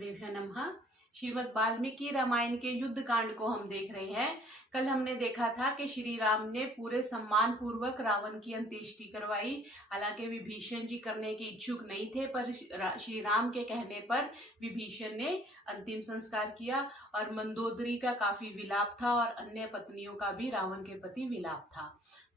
गुरुदेव नमः। श्रीमद् वाल्मीकि रामायण के युद्ध कांड को हम देख रहे हैं। कल हमने देखा था कि श्री राम ने पूरे सम्मान पूर्वक रावण की अंत्येष्टि करवाई। हालांकि विभीषण जी करने के इच्छुक नहीं थे, पर श्री राम के कहने पर विभीषण ने अंतिम संस्कार किया और मंदोदरी का काफी विलाप था और अन्य पत्नियों का भी रावण के प्रति विलाप था।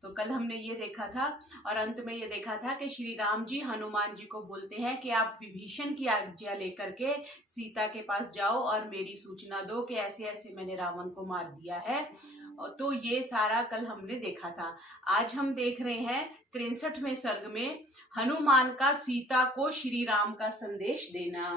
तो कल हमने ये देखा था और अंत में ये देखा था कि श्री राम जी हनुमान जी को बोलते हैं कि आप विभीषण की आज्ञा लेकर के सीता के पास जाओ और मेरी सूचना दो कि ऐसे ऐसे मैंने रावण को मार दिया है। तो ये सारा कल हमने देखा था। आज हम देख रहे हैं 63वें सर्ग में हनुमान का सीता को श्री राम का संदेश देना।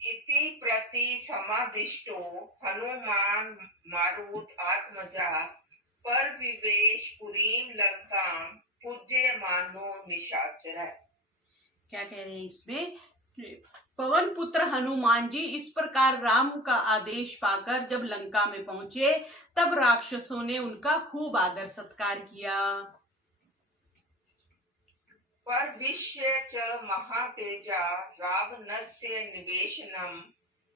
इति प्रति समादिष्टो हनुमान मारुत आत्मजा पर विवेश पुरीम लंकां पूज्यमानो निशाचर। क्या कह रहे हैं इसमें? पवन पुत्र हनुमान जी इस प्रकार राम का आदेश पाकर जब लंका में पहुंचे तब राक्षसों ने उनका खूब आदर सत्कार किया। पर विश्य च महातेजा रावणस्य निवेशनम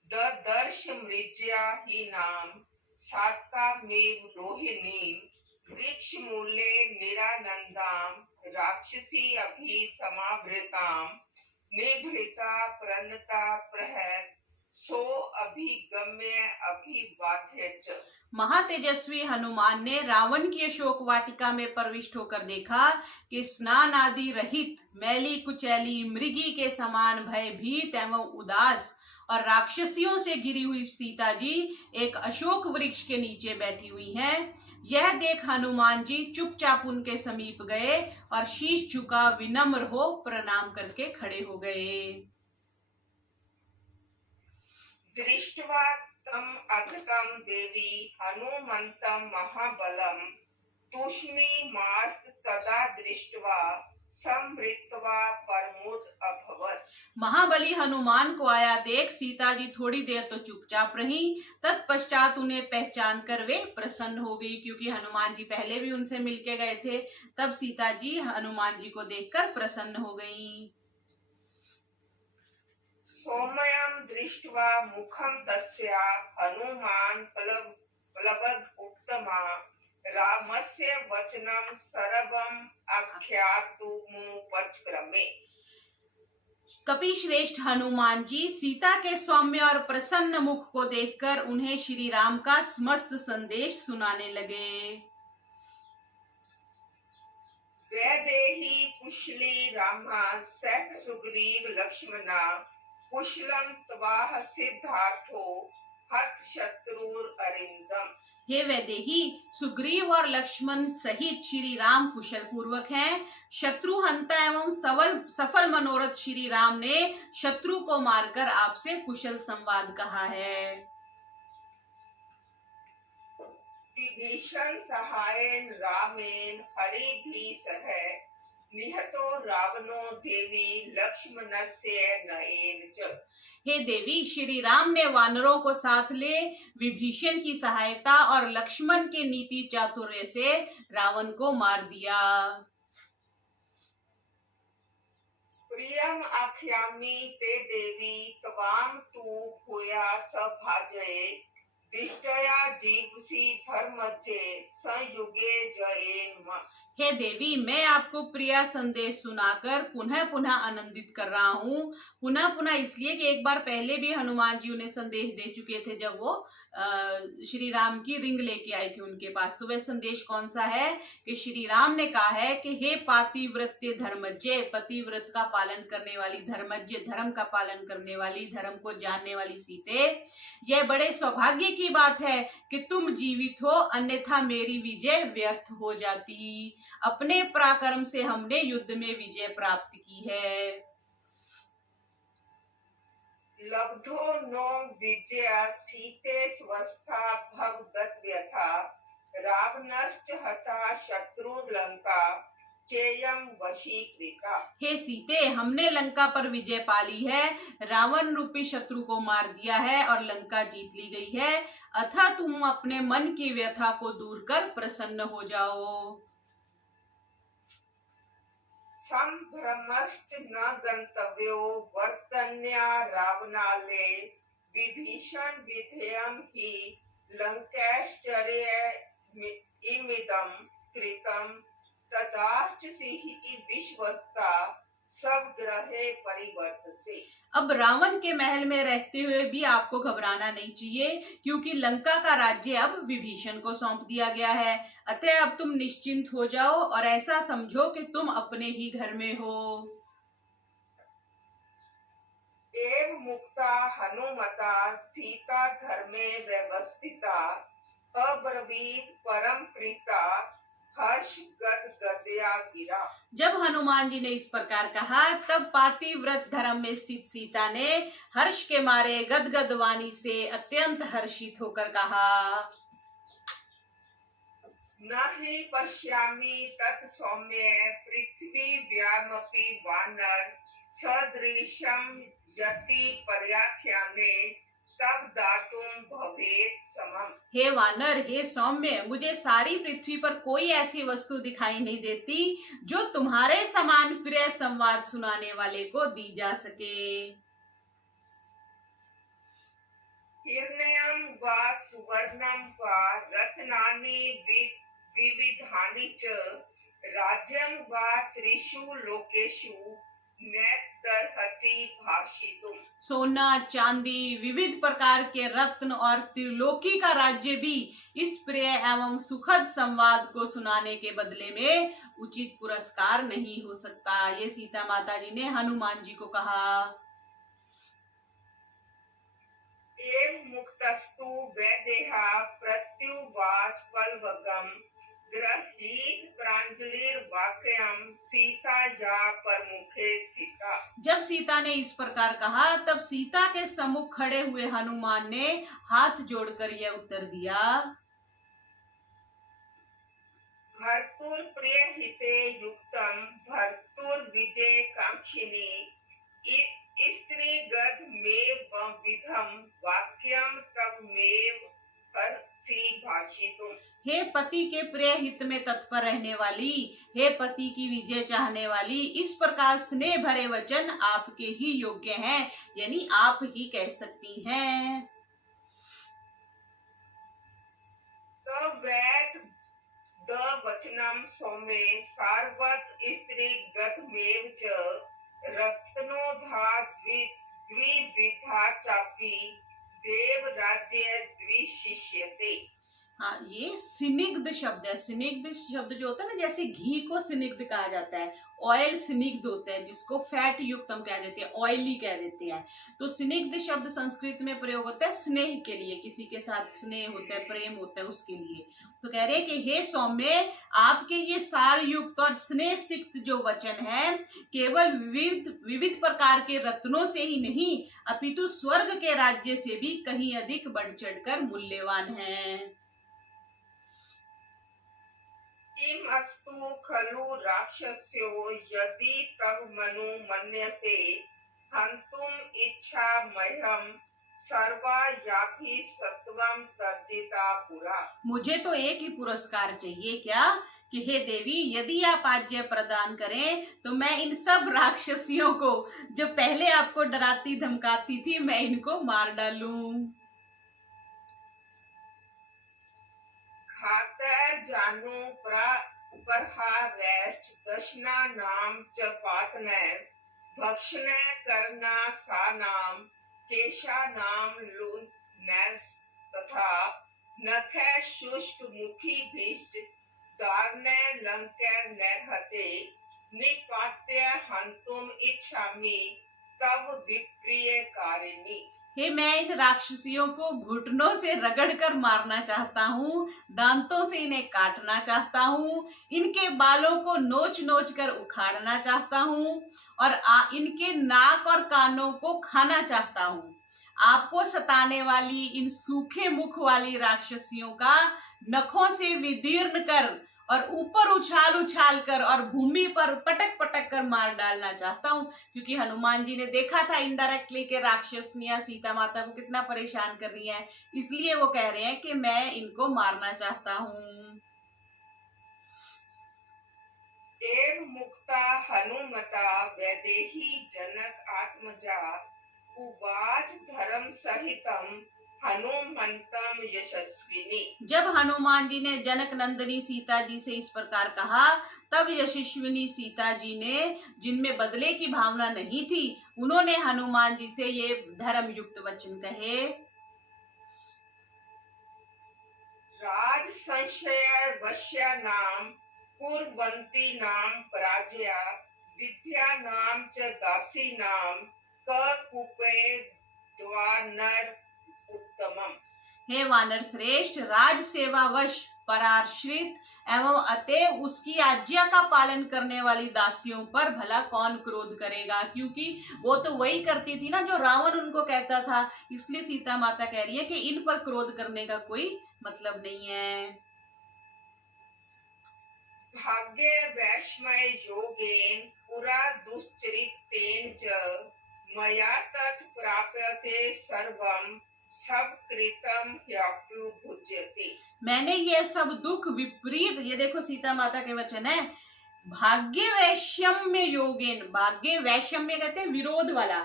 ददर्श मृज्या ही नाम सात्कामेव लोहिनी वृक्ष मूले निरानंदाम राक्षसी अभि समावृताम निभृता प्रणता प्रहत सो अभिगम्य अभिवाद्य च। महातेजस्वी हनुमान ने रावण की अशोक वाटिका में प्रविष्ट होकर देखा कि स्नान आदि रहित मैली कुचैली मृगी के समान भयभीत एवं उदास और राक्षसियों से घिरी हुई सीता जी एक अशोक वृक्ष के नीचे बैठी हुई हैं। यह देख हनुमान जी चुपचाप उनके समीप गए और शीश झुका विनम्र हो प्रणाम करके खड़े हो गए। दृष्ट्वा तम अगतम देवी हनुमंतम महाबलम तूष्णीमास्त तदा दृष्ट्वा संवृत्वा परमुद अभवत्। महाबली हनुमान को आया देख सीता जी थोड़ी देर तो चुपचाप रही, तत्पश्चात उन्हें पहचान कर वे प्रसन्न हो गई, क्योंकि हनुमान जी पहले भी उनसे मिलके गए थे। तब सीता जी हनुमान जी को देखकर प्रसन्न हो गईं। सौम्यं दृष्ट्वा मुखं तस्या हनुमान प्लवद उक्तमा रामस्य वचनं सर्वं आख्यातुमुपक्रमे। कपिश्रेष्ठ हनुमान जी सीता के सौम्य और प्रसन्न मुख को देखकर उन्हें श्री राम का समस्त संदेश सुनाने लगे। वैदेही कुशली रामा सह सुग्रीव लक्ष्मणा कुशलं त्वाह सिद्धार्थो हत शत्रुर अरिंदम। हे वैदेही, सुग्रीव और लक्ष्मण सहित श्री राम कुशल पूर्वक हैं। शत्रु हंता एवं सफल मनोरथ श्री राम ने शत्रु को मारकर आपसे कुशल संवाद कहा है। विभीषण सहायेन रामेन हरि भी सह निहतो रावणो देवी लक्ष्मणस्य नयेन च। हे देवी, श्री राम ने वानरों को साथ ले विभीषण की सहायता और लक्ष्मण के नीति चातुर्य से रावण को मार दिया। प्रियम आख्यामि ते देवी त्वां तु भूयास भाजये दिष्टया जीवसी धर्मज्ये संयुगे जयेम। हे देवी, मैं आपको प्रिया संदेश सुनाकर पुनः पुनः आनंदित कर रहा हूँ। पुनः पुनः इसलिए कि एक बार पहले भी हनुमान जी उन्हें संदेश दे चुके थे जब वो श्री राम की रिंग लेके आए थे उनके पास। तो वह संदेश कौन सा है कि श्री राम ने कहा है कि हे पातिव्रत्य धर्मज्ञ, पतिव्रत का पालन करने वाली, धर्मज्ञ धर्म का पालन करने वाली, धर्म को जानने वाली सीते, यह बड़े सौभाग्य की बात है कि तुम जीवित हो, अन्यथा मेरी विजय व्यर्थ हो जाती। अपने पराक्रम से हमने युद्ध में विजय प्राप्त की है। लब्धो नो विजय सीते स्वस्था भवगत व्यथा रावणश्च हता शत्रुर्लंका चेयम वशीकृता। हे सीते, हमने लंका पर विजय पाली है, रावण रूपी शत्रु को मार दिया है और लंका जीत ली गई है। अतः तुम अपने मन की व्यथा को दूर कर प्रसन्न हो जाओ। संभ्रमश्च न गंतव्यो वर्तन्या रावणाले विभीषण विधेयं हि लंकेश्चर्यमिदं कृतं तदाश्च सिंह विश्वस्ता सब ग्रहे परिवर्तसे। अब रावण के महल में रहते हुए भी आपको घबराना नहीं चाहिए, क्योंकि लंका का राज्य अब विभीषण को सौंप दिया गया है। अतः अब तुम निश्चिंत हो जाओ और ऐसा समझो कि तुम अपने ही घर में हो। एव मुक्ता हनुमता सीता धर्मे व्यवस्थिता अब्रवीत परम प्रीता हर्ष गद गदया गिरा। जब हनुमान जी ने इस प्रकार कहा, तब पातिव्रत धर्म में स्थित सीता ने हर्ष के मारे गदगद वाणी से अत्यंत हर्षित होकर कहा, न हि पश्यामि तत् सौम्ये पृथ्वी व्यामपि वानर सदृशं यति पर्याख्याने तब दातुम भवेत् समम। हे वानर, हे सौम्य, मुझे सारी पृथ्वी पर कोई ऐसी वस्तु दिखाई नहीं देती जो तुम्हारे समान प्रिय संवाद सुनाने वाले को दी जा सके। हिरण्यं वा सुवर्णं वा रत्नानि विविधानि च राज्यं वा त्रिषु लोकेषु नैतदर्हति भाषितुम्। सोना, चांदी, विविध प्रकार के रत्न और त्रिलोकी का राज्य भी इस प्रिय एवं सुखद संवाद को सुनाने के बदले में उचित पुरस्कार नहीं हो सकता। ये सीता माता जी ने हनुमान जी को कहा। एव मुक्तस्तु वैदेहा प्रत्युवाच पल्वगम ग्रहीत प्रांजलिर्वाक्यं सीता या परमुखे स्थिता। जब सीता ने इस प्रकार कहा, तब सीता के सम्मुख खड़े हुए हनुमान ने हाथ जोड़कर यह उत्तर दिया, भर्तुर प्रिय हिते युक्तम भर्तुर विजय कांक्षिणी स्त्रीगत मेव विधम वाक्यम तब मेव हर्षि भाषितुम्। हे पति के प्रिय हित में तत्पर रहने वाली, हे पति की विजय चाहने वाली, इस प्रकार स्नेह भरे वचन आपके ही योग्य हैं, यानी आप ही कह सकती हैं। तवेत द वचनम सौमे सार्वत स्त्रीगत मेव च रत्नोधा द्विविधा चापि देव राज्य द्विशिष्यते। हाँ, ये स्निग्ध शब्द है। स्निग्ध शब्द जो होता है ना, जैसे घी को स्निग्ध कहा जाता है, ऑयल स्निग्ध होता है, जिसको फैट युक्त हम कह देते हैं, ऑयली कह देते हैं। तो स्निग्ध शब्द संस्कृत में प्रयोग होता है स्नेह के लिए, किसी के साथ स्नेह होता है, प्रेम होता है, उसके लिए। तो कह रहे हैं कि हे सौम्य, आपके ये सार युक्त और स्नेह सिक्त जो वचन है, केवल विविध प्रकार के रत्नों से ही नहीं, अपितु स्वर्ग के राज्य से भी कहीं अधिक बढ़ चढ़कर मूल्यवान है। किमस्तु खलु राक्षस्यो यदि तव मनु मन्यसे हन्तुम इच्छामह्यं सर्वा याभि सत्वं तर्जिता पुरा। मुझे तो एक ही पुरस्कार चाहिए क्या कि हे देवी, यदि आप आज्ञा प्रदान करें तो मैं इन सब राक्षसियों को जो पहले आपको डराती धमकाती थी, मैं इनको मार डालूं। खातर जानू प्रहारेश्च दशना नाम च पातने भक्षणे करना सा नाम केशा नाम लुन्नैस तथा नखे शुष्क मुखी भीष्ट दारने लंके नरहते निपात्य हंतुम इच्छामि तव विप्रिय कारिणी। हे, मैं इन राक्षसियों को घुटनों से रगड़कर मारना चाहता हूँ, दांतों से इन्हें काटना चाहता हूँ, इनके बालों को नोच नोच कर उखाड़ना चाहता हूँ और इनके नाक और कानों को खाना चाहता हूँ। आपको सताने वाली इन सूखे मुख वाली राक्षसियों का नखों से विदीर्ण कर और ऊपर उछाल उछाल कर और भूमि पर पटक पटक कर मार डालना चाहता हूँ। क्योंकि हनुमान जी ने देखा था इनडायरेक्टली के राक्षसनियां सीता माता को कितना परेशान कर रही हैं, इसलिए वो कह रहे हैं कि मैं इनको मारना चाहता हूँ। एव मुक्ता हनुमता वैदेही जनक आत्मजा उवाच धर्म सहितम हनुमंतम यशस्विनी। जब हनुमान जी ने जनक नंदिनी सीता जी से इस प्रकार कहा, तब यशस्विनी सीता जी ने, जिनमें बदले की भावना नहीं थी, उन्होंने हनुमान जी से ये धर्म युक्त वचन कहे। राज संशय वश्या नाम कुर्वन्ति नाम पराजया विद्या नाम च दासी नाम कूपे द्वानर उत्तमम। हे वानर श्रेष्ठ, राज सेवा वश पराश्रित एवं अतएव उसकी आज्ञा का पालन करने वाली दासियों पर भला कौन क्रोध करेगा, क्योंकि वो तो वही करती थी ना जो रावण उनको कहता था। इसलिए सीता माता कह रही है कि इन पर क्रोध करने का कोई मतलब नहीं है। भाग्य वैष्मय योगेन पुरा दुश्चरितेन च मया तत् प्राप्यते सर्वम सब कृतम ह्यप्युभुज्यते। मैंने ये सब दुख विपरीत, ये देखो सीता माता के वचन है, भाग्य वैषम्य योगेन, भाग्य वैषम्य कहते हैं विरोध वाला,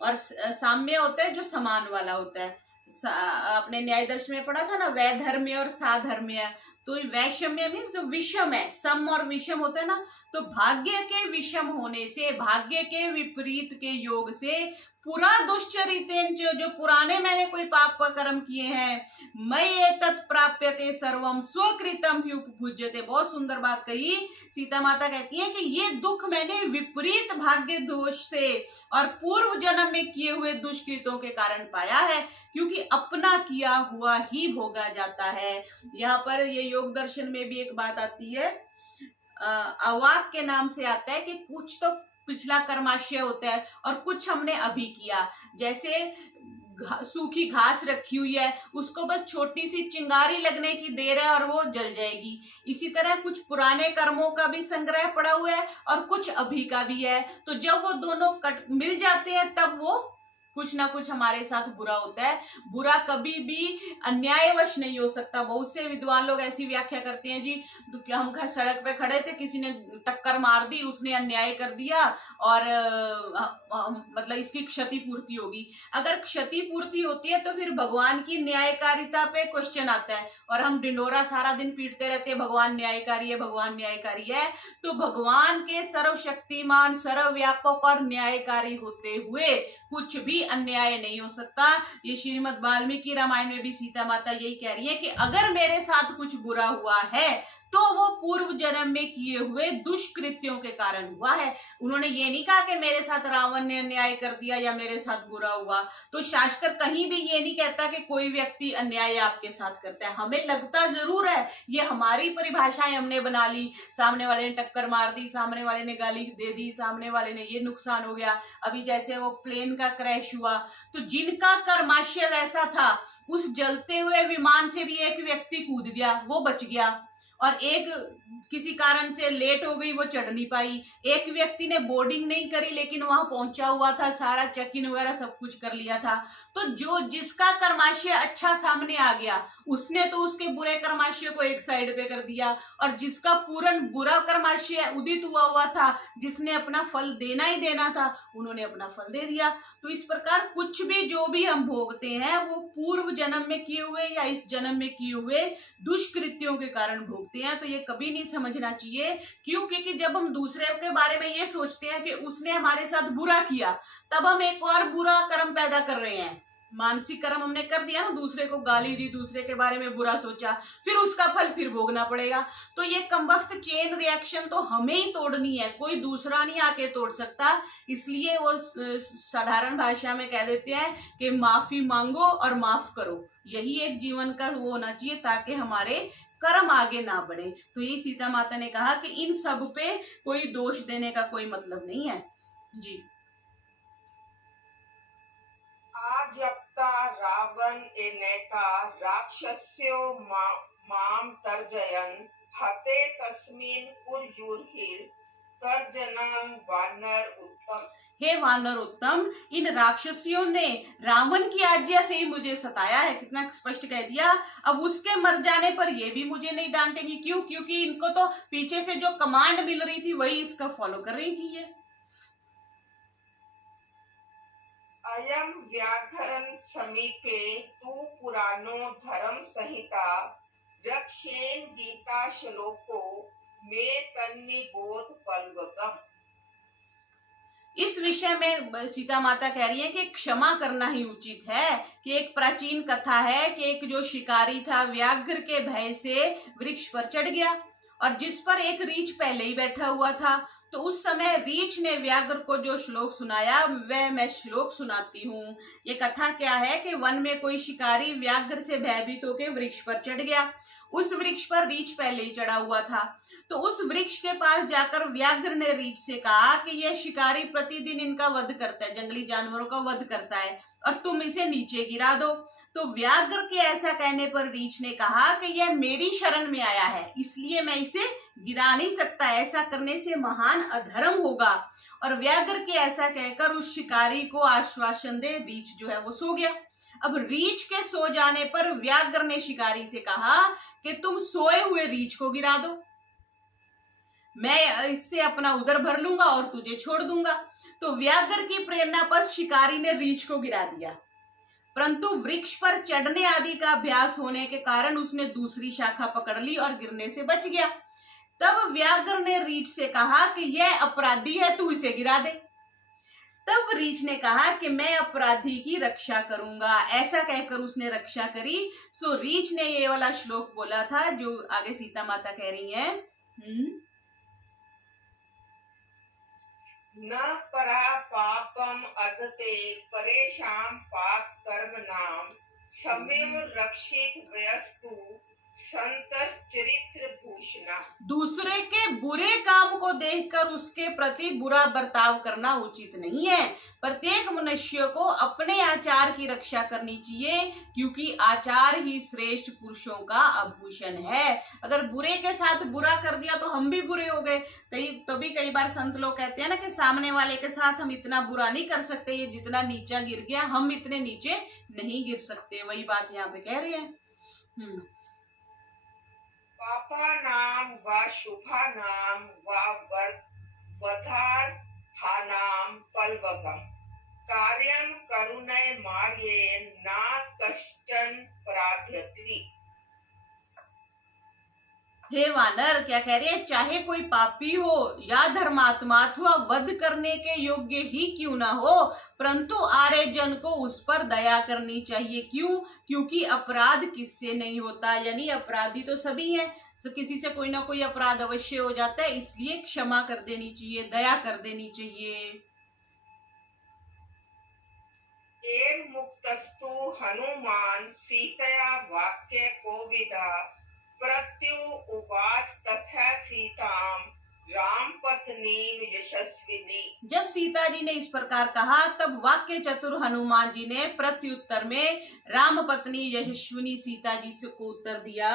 और साम्य होता है जो समान वाला होता है। अपने न्याय दर्शन में पढ़ा था ना, वैधर्म्य और साधर्म्य। तो वैषम्य मीन्स जो विषम है, सम और विषम होता है ना, तो भाग्य के विषम होने से, भाग्य के विपरीत के योग से, पुरा दुश्चरितेन, जो पुराने मैंने कोई पाप का कर्म किए हैं, मैं ये तत्प्राप्यते सर्वम स्वकृतम ही उपभुज्यते। बहुत सुंदर बात कही सीता माता, कहती है कि ये दुख मैंने विपरीत भाग्य दोष से और पूर्व जन्म में किए हुए दुष्कृतों के कारण पाया है, क्योंकि अपना किया हुआ ही भोगा जाता है। यहाँ पर ये योग दर्शन में भी एक बात आती है, अवाक के नाम से आता है कि कुछ तो पिछला कर्माशय होता है और कुछ हमने अभी किया। जैसे सूखी घास रखी हुई है, उसको बस छोटी सी चिंगारी लगने की देर है और वो जल जाएगी। इसी तरह कुछ पुराने कर्मों का भी संग्रह पड़ा हुआ है और कुछ अभी का भी है। तो जब वो दोनों मिल जाते हैं, तब वो कुछ ना कुछ हमारे साथ बुरा होता है। बुरा कभी भी अन्यायवश नहीं हो सकता। बहुत से विद्वान लोग ऐसी व्याख्या करते हैं जी, तो हम सड़क पे खड़े थे, किसी ने टक्कर मार दी, उसने अन्याय कर दिया और मतलब इसकी क्षतिपूर्ति होगी। अगर क्षतिपूर्ति होती है तो फिर भगवान की न्यायकारिता पे क्वेश्चन आता है, और हम डिंडोरा सारा दिन पीटते रहते हैं भगवान न्यायकारी है, भगवान न्यायकारी है। तो भगवान के सर्वशक्तिमान, सर्वव्यापक और न्यायकारी होते हुए कुछ भी अन्याय नहीं हो सकता। ये श्रीमद् वाल्मीकि रामायण में भी सीता माता यही कह रही है कि अगर मेरे साथ कुछ बुरा हुआ है तो वो पूर्व जन्म में किए हुए दुष्कृत्यों के कारण हुआ है। उन्होंने ये नहीं कहा कि मेरे साथ रावण ने अन्याय कर दिया या मेरे साथ बुरा हुआ। तो शास्त्र कहीं भी ये नहीं कहता कि कोई व्यक्ति अन्याय आपके साथ करता है। हमें लगता जरूर है, ये हमारी परिभाषाएं हमने बना ली, सामने वाले ने टक्कर मार दी, सामने वाले ने गाली दे दी, सामने वाले ने ये नुकसान हो गया। अभी जैसे वो प्लेन का क्रैश हुआ, तो जिनका कर्माशय वैसा था, उस जलते हुए विमान से भी एक व्यक्ति कूद गया, वो बच गया, और एक किसी कारण से लेट हो गई, वो चढ़ नहीं पाई। एक व्यक्ति ने बोर्डिंग नहीं करी लेकिन वहां पहुंचा हुआ था, सारा चेक इन वगैरह सब कुछ कर लिया था। तो जो जिसका कर्माशय अच्छा सामने आ गया, उसने तो उसके बुरे कर्माशय को एक साइड पे कर दिया, और जिसका पूर्ण बुरा कर्माशय उदित हुआ था, जिसने अपना फल देना ही देना था, उन्होंने अपना फल दे दिया। तो इस प्रकार कुछ भी जो भी हम भोगते हैं, वो पूर्व जन्म में किए हुए या इस जन्म में किए हुए दुष्कृत्यों के कारण भोगते हैं। तो ये कभी नहीं समझना चाहिए। क्यों? क्योंकि जब हम दूसरे के बारे में ये सोचते हैं कि उसने हमारे साथ बुरा किया, तब हम एक और बुरा कर्म पैदा कर रहे हैं। मानसिक कर्म हमने कर दिया ना, दूसरे को गाली दी, दूसरे के बारे में बुरा सोचा, फिर उसका फल फिर भोगना पड़ेगा। तो ये कमबख्त चेन रिएक्शन तो हमें ही तोड़नी है, कोई दूसरा नहीं आके तोड़ सकता। इसलिए वो साधारण भाषा में कह देते हैं कि माफी मांगो और माफ करो। यही एक जीवन का वो होना चाहिए, ताकि हमारे कर्म आगे ना बढ़े। तो ये सीता माता ने कहा कि इन सब पे कोई दोष देने का कोई मतलब नहीं है जी। आजप्ता रावण एनेका राक्षस्यो माम तर्जयन् हते तस्मिन् कुर्युर्हिर् तर्जनम वानर उत्तम। हे वानर उत्तम, इन राक्षसियों ने रावण की आज्ञा से ही मुझे सताया है। कितना स्पष्ट कह दिया। अब उसके मर जाने पर ये भी मुझे नहीं डांटेंगे। क्यों? क्योंकि इनको तो पीछे से जो कमांड मिल रही थी वही इसका फॉलो कर रही थी ये। अयम व्याघ्रन समीपे तु पुराणो धर्म संहिता रक्षेन गीता श्लोको मे तन्निबोध पल्वकम। इस विषय में सीता माता कह रही है कि क्षमा करना ही उचित है कि एक प्राचीन कथा है कि एक जो शिकारी था व्याघ्र के भय से वृक्ष पर चढ़ गया और जिस पर एक रीछ पहले ही बैठा हुआ था। तो उस समय रीछ ने व्याघ्र को जो श्लोक सुनाया वह मैं श्लोक सुनाती हूँ। ये कथा क्या है कि वन में कोई शिकारी व्याघ्र से भयभीत होकर वृक्ष पर चढ़ गया। उस वृक्ष पर रीछ पहले ही चढ़ा हुआ था। तो उस वृक्ष के पास जाकर व्याघ्र ने रीछ से कहा कि यह शिकारी प्रतिदिन इनका वध करता है, जंगली जानवरों का वध करता है और तुम इसे नीचे गिरा दो। तो व्याघ्र के ऐसा कहने पर रीछ ने कहा कि यह मेरी शरण में आया है, इसलिए मैं इसे गिरा नहीं सकता, ऐसा करने से महान अधर्म होगा। और व्याघ्र के ऐसा कहकर उस शिकारी को आश्वासन दे रीछ जो है वो सो गया। अब रीछ के सो जाने पर व्याघ्र ने शिकारी से कहा कि तुम सोए हुए रीछ को गिरा दो, मैं इससे अपना उदर भर लूंगा और तुझे छोड़ दूंगा। तो व्याघ्र की प्रेरणा पर शिकारी ने रीछ को गिरा दिया, परंतु वृक्ष पर चढ़ने आदि का अभ्यास होने के कारण उसने दूसरी शाखा पकड़ ली और गिरने से बच गया। तब व्याघ्र ने रीछ से कहा कि यह अपराधी है, तू इसे गिरा दे। तब रीछ ने कहा कि मैं अपराधी की रक्षा करूंगा। ऐसा कहकर उसने रक्षा करी। सो रीछ ने ये वाला श्लोक बोला था जो आगे सीता माता कह रही है। न परा पापम अदते परेशान पाप कर्म नाम समय रक्षित वयस्तु संतस चरित्र भूषणा। दूसरे के बुरे काम को देखकर उसके प्रति बुरा बर्ताव करना उचित नहीं है। प्रत्येक मनुष्य को अपने आचार की रक्षा करनी चाहिए, क्योंकि आचार ही श्रेष्ठ पुरुषों का आभूषण है। अगर बुरे के साथ बुरा कर दिया तो हम भी बुरे हो गए। तभी कई बार संत लोग कहते हैं ना कि सामने वाले के साथ हम इतना बुरा नहीं कर सकते, ये जितना नीचा गिर गया हम इतने नीचे नहीं गिर सकते। वही बात यहाँ पे कह रहे हैं। पापा नाम व शुभा नाम व वधार नाम पल्वकम कार्यम करुणय मार्येन न कश्चन पराध्यति। हे वानर, क्या कह रहे हैं? चाहे कोई पापी हो या धर्मात्मा अथवा वध करने के योग्य ही क्यों ना हो, परंतु आर्य जन को उस पर दया करनी चाहिए। क्यों? क्योंकि अपराध किससे नहीं होता, यानी अपराधी तो सभी हैं, किसी से कोई ना कोई अपराध अवश्य हो जाता है, इसलिए क्षमा कर देनी चाहिए, दया कर देनी चाहिए। एव मुक्तस्तु हनुमान सीतया वाक्य कोविदा प्रत्यु उवाच तथा सीताम राम पत्नी यशस्विनी। जब सीता जी ने इस प्रकार कहा तब वाक्य चतुर हनुमान जी ने प्रत्युत्तर में राम पत्नी यशस्विनी सीता जी से को उत्तर दिया।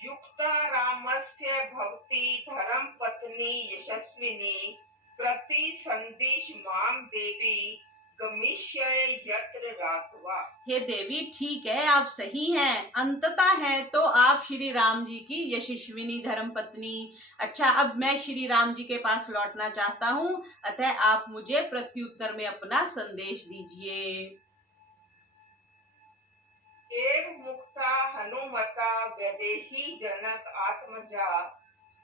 युक्ता रामस्य भवती धर्म पत्नी यशस्विनी प्रति संदेश माम देवी गमिष्य यत्र राघवा। हे देवी, ठीक है, आप सही हैं, अंततः है तो आप श्री राम जी की यशस्विनी धर्म पत्नी। अच्छा, अब मैं श्री राम जी के पास लौटना चाहता हूँ, अतः आप मुझे प्रत्युत्तर में अपना संदेश दीजिए। एव मुक्ता हनुमता वैदेही जनक आत्मजा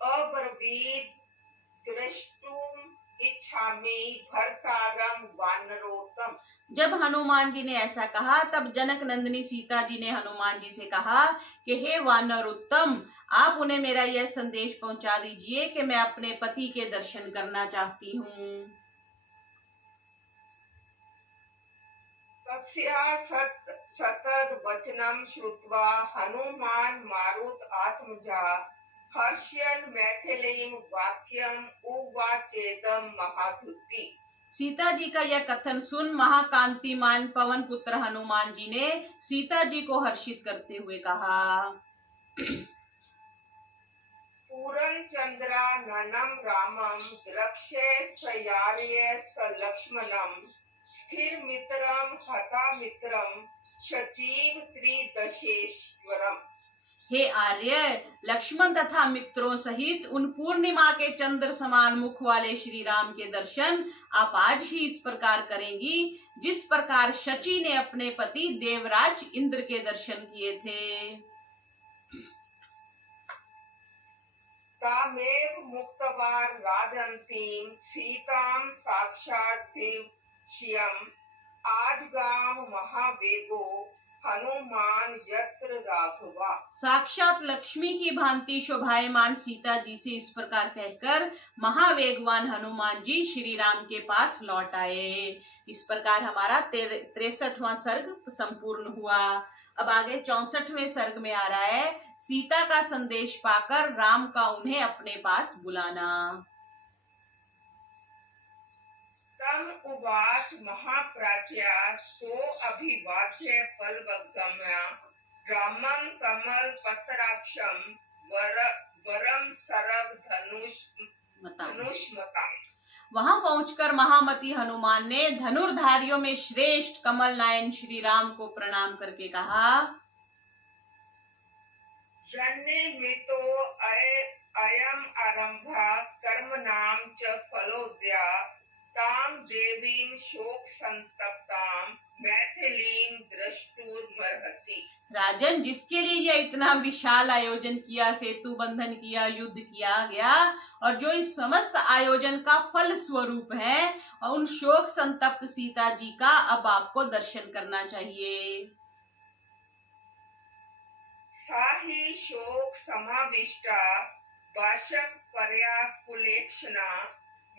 अब्रवीत दृष्टुम इच्छामि भर्तारम वानरोत्तम। जब हनुमान जी ने ऐसा कहा तब जनक नंदिनी सीता जी ने हनुमान जी से कहा कि हे वानरोत्तम, आप उन्हें मेरा यह संदेश पहुंचा दीजिए कि मैं अपने पति के दर्शन करना चाहती हूँ। तस्या सतद वचनम श्रुत्वा हनुमान मारुत आत्मजा हर्ष्यन् मैथिलीं वाक्यम उवाचेदम महाधुति। सीता जी का यह कथन सुन महाकांतिमान पवन पुत्र हनुमान जी ने सीता जी को हर्षित करते हुए कहा। पूरनचंद्राननं रामं द्रक्ष्ये सयार्ये स लक्ष्मणं स्थिरमित्रं हतामित्रं सजीव त्रिदशेश्वरम्। हे आर्य, लक्ष्मण तथा मित्रों सहित उन पूर्णिमा के चंद्र समान मुख वाले श्री राम के दर्शन आप आज ही इस प्रकार करेंगी जिस प्रकार शची ने अपने पति देवराज इंद्र के दर्शन किए थे। तामेव मुक्तवा राजन्तीं सीतां साक्षात् देवश्रियम् आजगाम महावेगो हनुमान यत्र राघवा। साक्षात लक्ष्मी की भांति शोभायमान सीता जी से इस प्रकार कहकर महावेगवान हनुमान जी श्री राम के पास लौट आए। इस प्रकार हमारा 63वां सर्ग संपूर्ण हुआ। अब आगे 64वें सर्ग में आ रहा है सीता का संदेश पाकर राम का उन्हें अपने पास बुलाना। तम उवाच महाप्राज्या सो अभिवाद्य फलवगम्या रामं कमल पत्राक्षम वरम सरव धनुष्मता। वहां पहुंचकर महामती हनुमान ने धनुर्धारियों में श्रेष्ठ कमल नयन श्री राम को प्रणाम करके कहा, जन्निमितो अयम आरंभा कर्मणाम च फलोदया ताम देवीं शोक संतप्तां मैथिलीं द्रष्टुर्मर्हसि। राजन, जिसके लिए यह इतना विशाल आयोजन किया, सेतु बंधन किया, युद्ध किया गया और जो इस समस्त आयोजन का फल स्वरूप है, और उन शोक संतप्त सीता जी का अब आपको दर्शन करना चाहिए। साहि शोक समाविष्टा वाशक पर्याकुलेक्षणा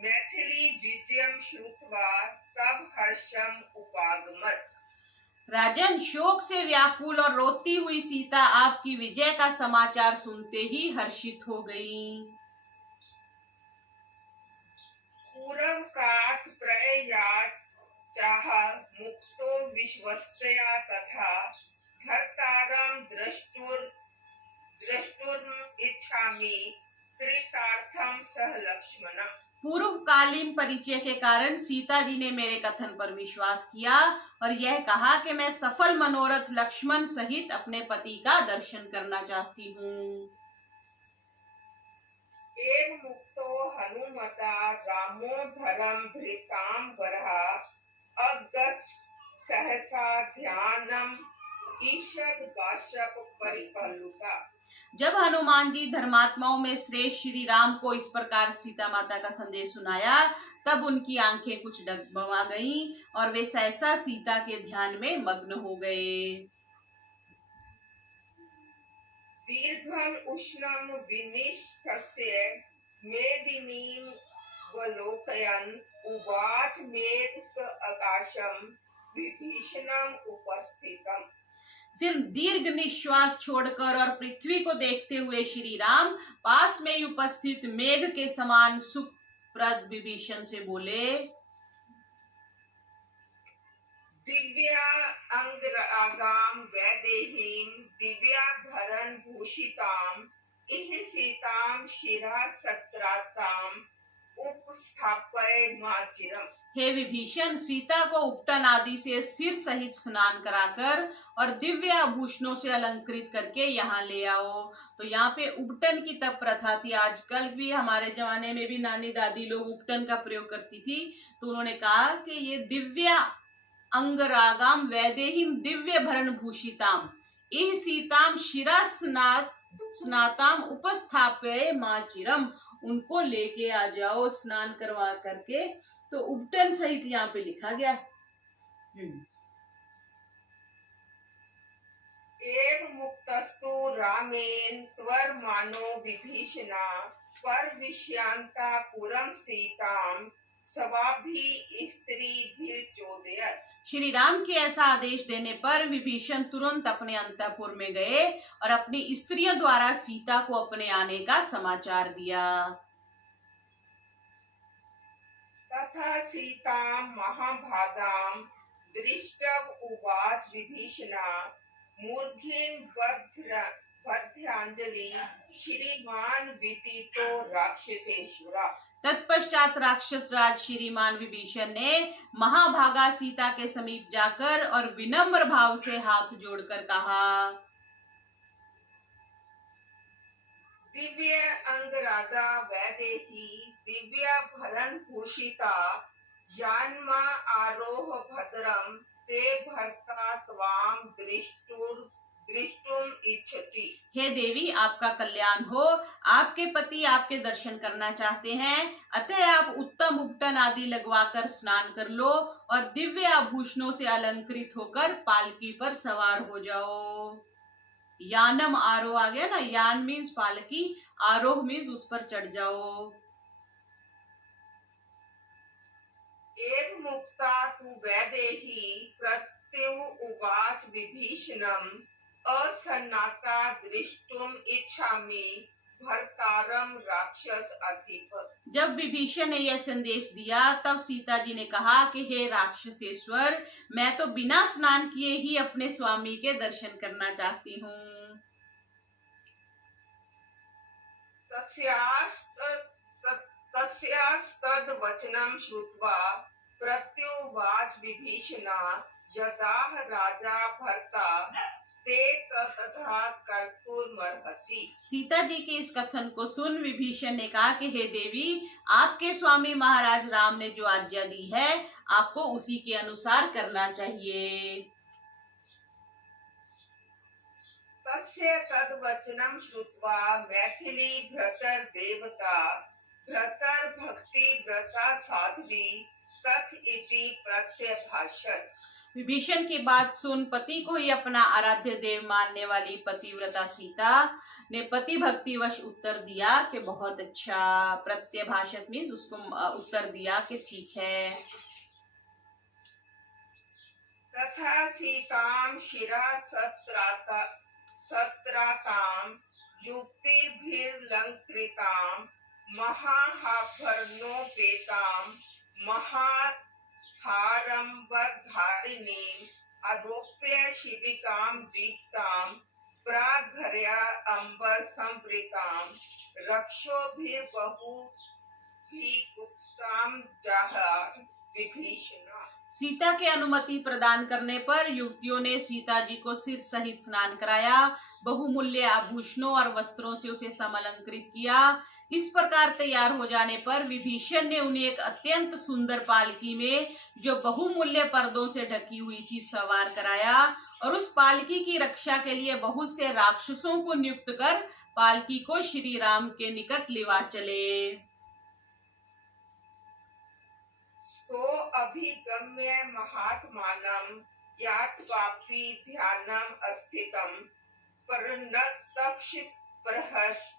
मैथिली विजयम श्रुत्वा तब हर्षम उपागमत। राजन, शोक से व्याकुल और रोती हुई सीता आपकी विजय का समाचार सुनते ही हर्षित हो गई। पूरम काट प्रयात चाह मुक्तो विश्वस्तया तथा भर्तारम द्रष्टुर्म इच्छामि त्रितार्थम सह लक्ष्मणम। पूर्वकालीन परिचय के कारण सीता जी ने मेरे कथन पर विश्वास किया और यह कहा कि मैं सफल मनोरथ लक्ष्मण सहित अपने पति का दर्शन करना चाहती हूँ। एव मुक्तो हनुमता रामो धरम भृतांबरः अगच्छ सहसा ध्यानम ईषद बाशप परिपल्लुका। जब हनुमान जी धर्मात्माओं में श्रेष्ठ श्री राम को इस प्रकार सीता माता का संदेश सुनाया, तब उनकी आंखें कुछ डगमगा गईं और वे सहसा सीता के ध्यान में मग्न हो गए। दीर्घम उष्णम विनिष्कस्य मेदिनीं वलोकयन् उवाच मेघ स आकाशम विभीषणम उपस्थितम। फिर दीर्घ निश्वास छोड़कर और पृथ्वी को देखते हुए श्री राम पास में उपस्थित मेघ के समान सुखप्रद विभीषण से बोले, दिव्या अंगरागाम वैदेहीं दिव्याभरण भूषितां इह सीतां शिरा सत्रातां उपस्थापय माचिरम। हे विभीषण, सीता को उपटन आदि से सिर सहित स्नान कराकर और दिव्य आभूषणों से अलंकृत करके यहाँ ले आओ। तो यहाँ पे उपटन की तब प्रथा थी। आजकल भी हमारे जमाने में भी नानी दादी लोग उपटन का प्रयोग करती थी। तो उन्होंने कहा कि ये दिव्य अंगरागाम वैदेहीम दिव्य भरण भूषिताम इह सीताम शिरा स्नाताम उपस्थाप्य माचिरम, उनको लेके आ जाओ स्नान करवा करके। तो उपटन सहित यहाँ पे लिखा गया। एव मुक्तस्तु रामेन त्वरमानो विभीषणा परविष्यांता पुरम सीतां सवाभि स्त्रीभिर्चोदयत्। श्री राम के ऐसा आदेश देने पर विभीषण तुरंत अपने अंतःपुर में गए और अपनी स्त्रियों द्वारा सीता को अपने आने का समाचार दिया। तथा सीतां महाभागां दृष्टव उवाच विभीषणा मूर्घिं भद्रांजलि श्रीमान विदितो राक्षसेश्वरा। तत्पश्चात राक्षस राज श्रीमान विभीषण ने महाभागा सीता के समीप जाकर और विनम्र भाव से हाथ जोड़कर कहा, दिव्य अंगरागा वैदेही दिव्य भरण भूषिता यान्मा आरोह भद्रम ते भर्ता त्वाम दृष्टुम इच्छति। हे देवी, आपका कल्याण हो। आपके पति आपके दर्शन करना चाहते हैं, अतः आप उत्तम उपटन आदि लगवाकर स्नान कर लो और दिव्य आभूषणों से अलंकृत होकर पालकी पर सवार हो जाओ। यानम आरोह आ गया ना, यान मीन्स पालकी, आरोह मीन्स उस पर चढ़ जाओ। एव मुक्ता तु वैदेही प्रत्युवाच विभीषणम् असन्नाता दृष्टुम इच्छामि भर्तारम राक्षस अधिप। जब विभीषण ने यह संदेश दिया तब सीता जी ने कहा कि हे राक्षसेश्वर, मैं तो बिना स्नान किए ही अपने स्वामी के दर्शन करना चाहती हूँ। तस्यास्तद वचनम श्रुत्वा प्रत्युवाच विभीषणा यदा राजा भर्ता ते तथा कर्तुर्मर्हसि। सीता जी के इस कथन को सुन विभीषण ने कहा कि हे देवी, आपके स्वामी महाराज राम ने जो आज्ञा दी है आपको उसी के अनुसार करना चाहिए। तस्य तद्वचनं श्रुत्वा मैथिली भ्रतर देवता भ्रतर भक्ति व्रता साध्वी तथ इति प्रत्यभाषत। विभीषण की बात सुन पति को ही अपना आराध्य देव मानने वाली पतिव्रता सीता ने पति भक्तिवश उत्तर दिया कि बहुत अच्छा। प्रत्यभाषत मीन्स उसको उत्तर दिया कि ठीक है। तथा सीताम शिरा सत्राताम युक्तिर्भिर्लंकृताम महाहाभरणोपेताम महाहारंबरधारिणीम आरोप्य शिबिकाम दीप्ताम प्राघर्या अंबर संवृताम रक्षोभिर्बहुभिगुप्ताम जहार विभीषणा। सीता के अनुमति प्रदान करने पर युवतियों ने सीता जी को सिर सहित स्नान कराया, बहुमूल्य आभूषणों और वस्त्रों से उसे समलंकृत किया। इस प्रकार तैयार हो जाने पर विभीषण ने उन्हें एक अत्यंत सुंदर पालकी में, जो बहुमूल्य पर्दों से ढकी हुई थी, सवार कराया और उस पालकी की रक्षा के लिए बहुत से राक्षसों को नियुक्त कर पालकी को श्री राम के निकट लिवा चले। तो अभिगम्य महात्मानं यात्वापि ध्यानम् अस्थितं परन्तक्ष प्रहस्त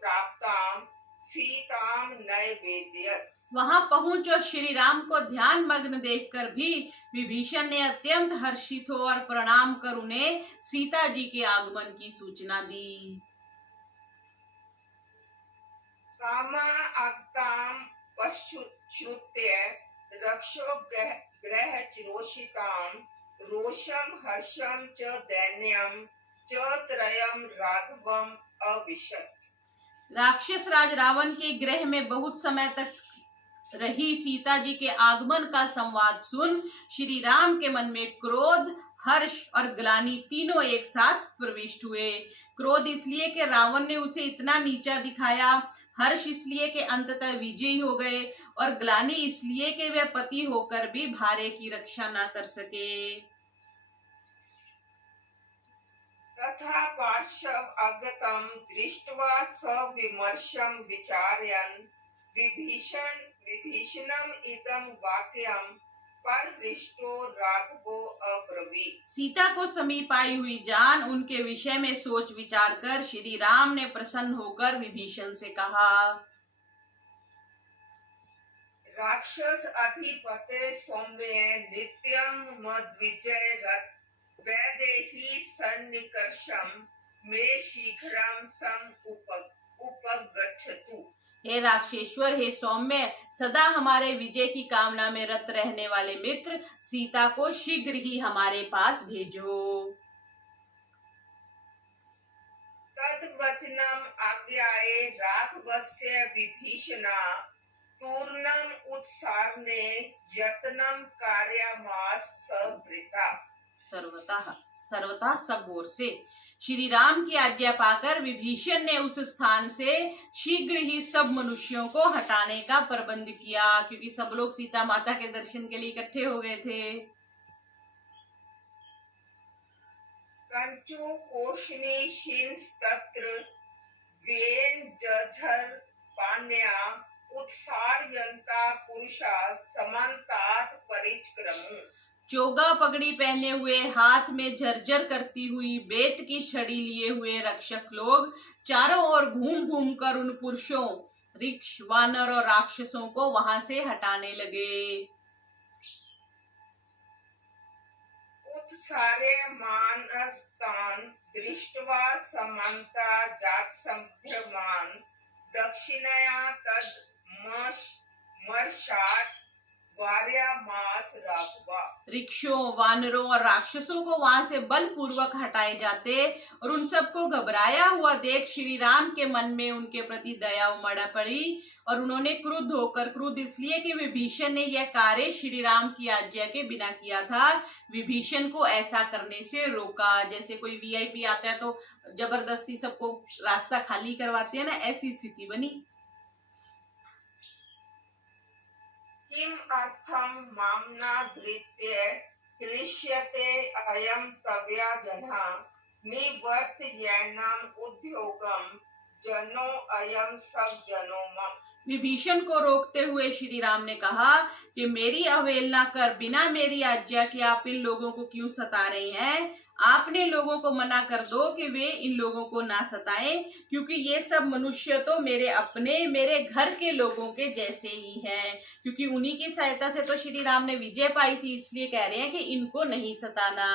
प्राप्तां सीतां नैवेद्यत। वहां पहुंच और श्री राम को ध्यान मग्न देखकर भी विभीषण ने अत्यंत हर्षित हो और प्रणाम कर उन्हें सीता जी के आगमन की सूचना दी। कामा आगतां पश्युत्य रक्षो ग्रह चिरोषितां रोषम हर्षम च दैन्यम च त्रयम राघवम अविशत। राक्षस राज रावण के गृह में बहुत समय तक रही सीता जी के आगमन का संवाद सुन श्री राम के मन में क्रोध, हर्ष और ग्लानि तीनों एक साथ प्रविष्ट हुए। क्रोध इसलिए कि रावण ने उसे इतना नीचा दिखाया, हर्ष इसलिए कि अंततः विजयी हो गए और ग्लानि इसलिए कि वे पति होकर भी भार्य की रक्षा न कर सके। तथा पार्श्व आगतम दृष्ट्वा सविमर्शं विचारयन् विभीषणम् इदं वाक्यं परहृष्टो राघवो अब्रवीत्। सीता को समीप आई हुई जान उनके विषय में सोच विचार कर श्री राम ने प्रसन्न होकर विभीषण से कहा, राक्षस अधिपते सौम्य नित्यं मद्विजय रथ वैदेही सन्निकर्षम मे शीघ्रं सम उपगच्छतु। हे राक्षेश्वर, हे सौम्य, सदा हमारे विजय की कामना में रत रहने वाले मित्र, सीता को शीघ्र ही हमारे पास भेजो। वचनम आज्ञाए राघवस्य विभीषणा तूर्णम उत्सारणे यत्नम कार्यामास सवृता। सर्वतः सर्वतः सब ओर से श्री राम की आज्ञा पाकर विभीषण ने उस स्थान से शीघ्र ही सब मनुष्यों को हटाने का प्रबंध किया, क्योंकि सब लोग सीता माता के दर्शन के लिए इकट्ठे हो गए थे। कंचु कोशनी शीन्स तत्र वेन जझर पान्या उत्सारयंता पुरुषा समन्तात परिचक्रमु। चोगा पगड़ी पहने हुए, हाथ में झरझर करती हुई बेत की छड़ी लिए हुए रक्षक लोग चारों ओर घूम घूम कर उन पुरुषों, ऋक्ष, वानर और राक्षसों को वहां से हटाने लगे। उत्सारे मानस्तान दृष्ट्वा समन्ता जात संभ्रमान दक्षिणया तद मर्षाच वार्यामास राघवा। ऋक्षों, वानरों और राक्षसों को वहां से बलपूर्वक हटाए जाते और उन सबको घबराया हुआ देख श्री राम के मन में उनके प्रति दया उमड़ पड़ी और उन्होंने क्रुद्ध होकर, क्रुद्ध इसलिए कि विभीषण ने यह कार्य श्री राम की आज्ञा के बिना किया था, विभीषण को ऐसा करने से रोका। जैसे कोई वीआईपी आता है तो जबरदस्ती सबको रास्ता खाली करवाते हैं ना, ऐसी स्थिति बनी। किम अर्थम मामना धृत्य क्लिश्यते अयम तव्या जना निवर्तयेनम उद्योगम जनो अयम सब जनो मम। विभीषण को रोकते हुए श्री राम ने कहा कि मेरी अवहेलना कर बिना मेरी आज्ञा के आप इन लोगों को क्यों सता रहे हैं। आपने लोगों को मना कर दो कि वे इन लोगों को ना सताएं, क्योंकि ये सब मनुष्य तो मेरे अपने, मेरे घर के लोगों के जैसे ही हैं। क्योंकि उन्हीं की सहायता से तो श्री राम ने विजय पाई थी, इसलिए कह रहे हैं कि इनको नहीं सताना।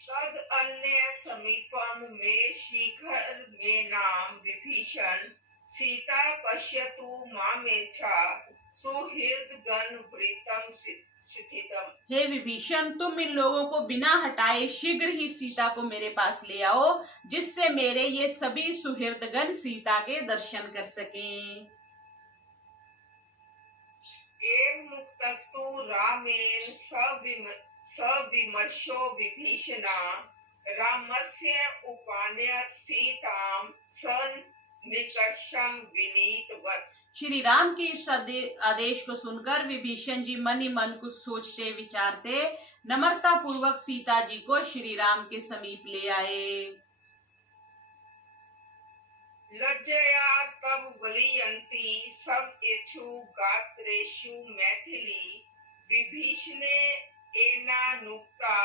तद अन्य समीपम में शीघ्र में नाम विभीषण सीता पश्यतु मामेच्छा सुहृद गण वृत्तम स्थितम। हे विभीषण, तुम इन लोगों को बिना हटाए शीघ्र ही सीता को मेरे पास ले आओ, जिससे मेरे ये सभी सुहृदगण सीता के दर्शन कर सकें। एवं मुक्तस्तु रामेण सविमर्शो विभीषणा रामस्य उपान्यत सीताम सन्निकर्षम विनीतवत्। श्री राम के इस आदेश को सुनकर विभीषण जी मन ही मन कुछ सोचते विचारते नम्रता पूर्वक सीता जी को श्री राम के समीप ले आए। लज्जया तब वलीयन्ति सब एछु गात्रेषु मैथिली विभीषणे एनानुक्ता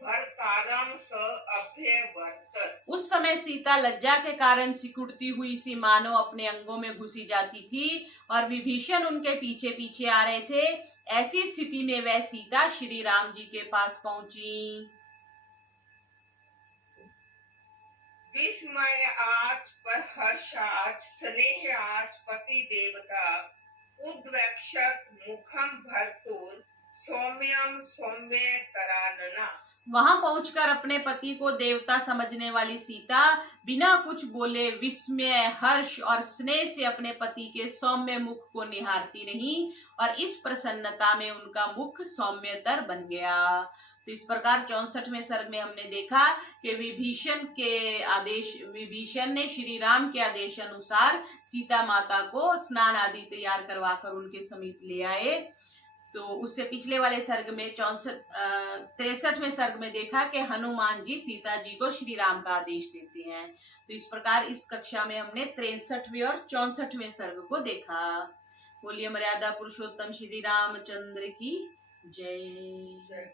भर्तारम स अभ्यवर्तत। उस समय सीता लज्जा के कारण सिकुड़ती हुई सी मानो अपने अंगों में घुसी जाती थी और विभीषण उनके पीछे पीछे आ रहे थे। ऐसी स्थिति में वह सीता श्री राम जी के पास पहुंची। विस्मय आज पर हर्षाच स्नेहाच पति देवता उद्वेक्षत मुखम भर्तुर सौम्यम सौम्य तरानना। वहां पहुंचकर अपने पति को देवता समझने वाली सीता बिना कुछ बोले विस्मय, हर्ष और स्नेह से अपने पति के सौम्य मुख को निहारती रही और इस प्रसन्नता में उनका मुख सौम्यतर बन गया। तो इस प्रकार 64वें सर्ग में हमने देखा कि विभीषण ने श्री राम के आदेश अनुसार सीता माता को स्नान आदि तैयार करवाकर उनके समीप ले आए। तो उससे पिछले वाले सर्ग में 63वें सर्ग में देखा कि हनुमान जी सीता जी को श्री राम का आदेश देते हैं। तो इस प्रकार इस कक्षा में हमने 63वें और 64वें सर्ग को देखा। बोलिए मर्यादा पुरुषोत्तम श्री रामचंद्र की जय।